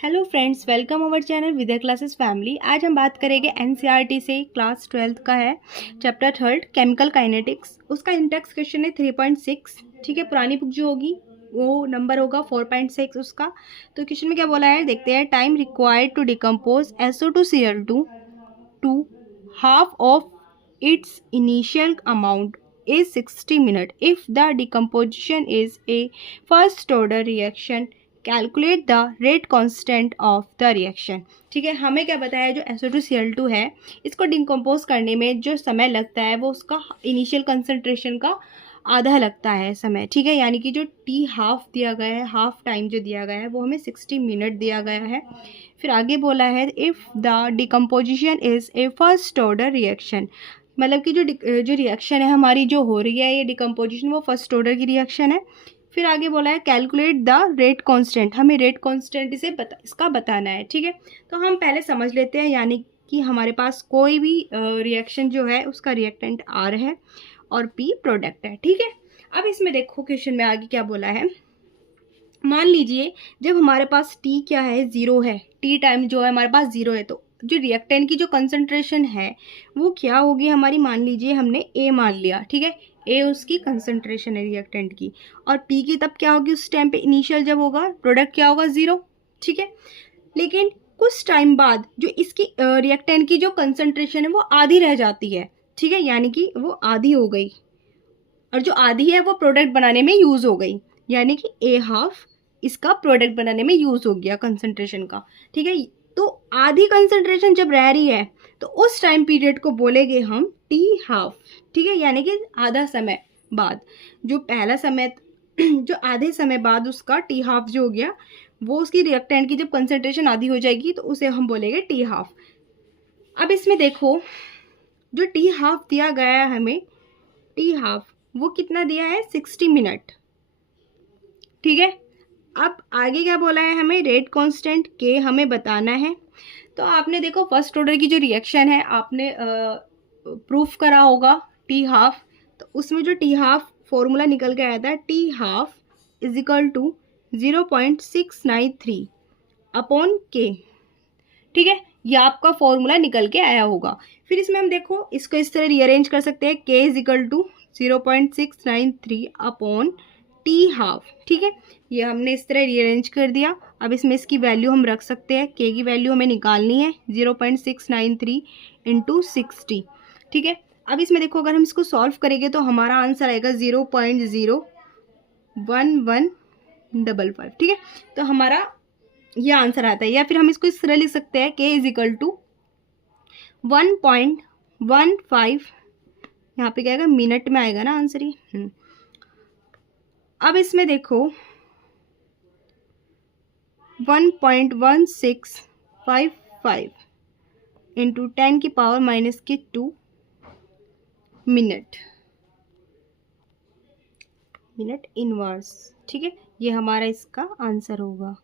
Hello friends, welcome our channel Vidya classes family. आज हम बात करेंगे एनसीईआरटी से क्लास 12th का है चैप्टर 3 केमिकल काइनेटिक्स। उसका इंडेक्स क्वेश्चन है 3.6। ठीक है, पुरानी बुक जो होगी वो नंबर होगा 4.6 उसका। तो क्वेश्चन में क्या बोला है देखते हैं। Time required to decompose SO2Cl2 to half of its initial amount is 60 minutes. If the decomposition is a first order reaction, calculate the rate constant of the reaction. ठीक है, हमें क्या बताया, जो SO2Cl2 है इसको डिकम्पोज करने में जो समय लगता है वो उसका इनिशियल कंसंट्रेशन का आधा लगता है समय। ठीक है, यानी कि जो टी हाफ दिया गया है, हाफ टाइम जो दिया गया है वो हमें 60 मिनट दिया गया है। फिर आगे बोला है if the decomposition is a first order reaction, मतलब कि जो रिएक्शन है हमारी जो हो रही है ये डिकम्पोजिशन वो फर्स्ट ऑर्डर की रिएक्शन है। फिर आगे बोला है कैलकुलेट द रेट कांस्टेंट, हमें रेट कांस्टेंट इसका बताना है। ठीक है, तो हम पहले समझ लेते हैं, यानी कि हमारे पास कोई भी रिएक्शन जो है उसका रिएक्टेंट R है और P प्रोडक्ट है। ठीक है, अब इसमें देखो क्वेश्चन में आगे क्या बोला है। मान लीजिए जब हमारे पास T क्या है, 0 है, T टाइम जो है हमारे पास 0 है, तो जो रिएक्टेंट की जो कंसंट्रेशन है वो क्या होगी हमारी, मान लीजिए हमने A मान लिया। ठीक है, A उसकी कंसंट्रेशन है रिएक्टेंट की, और P की तब क्या होगी उस टाइम पे, इनिशियल जब होगा प्रोडक्ट क्या होगा 0। ठीक है, लेकिन कुछ टाइम बाद जो इसकी रिएक्टेंट की जो कंसंट्रेशन है वो आधी रह जाती है। ठीक है, यानी कि वो आधी हो गई, और जो आधी है वो प्रोडक्ट बनाने में यूज़ हो गई, यानी कि A हाफ इसका प्रोडक्ट बनाने में यूज़ हो गया कंसंट्रेशन का। ठीक है, तो आधी कंसंट्रेशन जब रह रही है तो उस टाइम पीरियड को बोलेंगे हम टी हाफ। ठीक है, यानी कि आधा समय बाद, जो पहला समय जो आधे समय बाद उसका टी हाफ जो हो गया वो उसकी रिएक्टेंट की जब कंसंट्रेशन आधी हो जाएगी तो उसे हम बोलेंगे टी हाफ। अब इसमें देखो जो टी हाफ दिया गया है हमें, टी हाफ वो कितना दिया है, 60 मिनट। ठीक है, अब आगे क्या बोला है हमें, रेट कांस्टेंट के हमें बताना है। तो आपने देखो फर्स्ट ऑर्डर की जो रिएक्शन है आपने प्रूफ करा होगा टी हाफ, तो उसमें जो टी हाफ फॉर्मूला निकल के आया था, T half is equal to 0.693 upon K. ठीक है, ये आपका फॉर्मूला निकल के आया होगा। फिर इसमें हम देखो इसको इस तरह रीअरेंज कर सकते हैं, K is equal to 0.693 upon T half. ठीक है, ये हमने इस तरह रीअरेंज कर दिया। अब इसमें इसकी वैल्यू हम रख सकते हैं, के की वैल्यू हमें निकालनी है 0.693 इंटू 60। ठीक है, अब इसमें देखो अगर हम इसको सॉल्व करेंगे तो हमारा आंसर आएगा 0.01155। ठीक है, तो हमारा ये आंसर आता है। या फिर हम इसको इस तरह लिख सकते हैं, के इज इक्वल टू 1.15, यहाँ पे क्या आएगा, मिनट में आएगा ना आंसर ये। अब इसमें देखो 1.1655 इंटू 10⁻⁻2 मिनट इनवर्स। ठीक है, ये हमारा इसका आंसर होगा।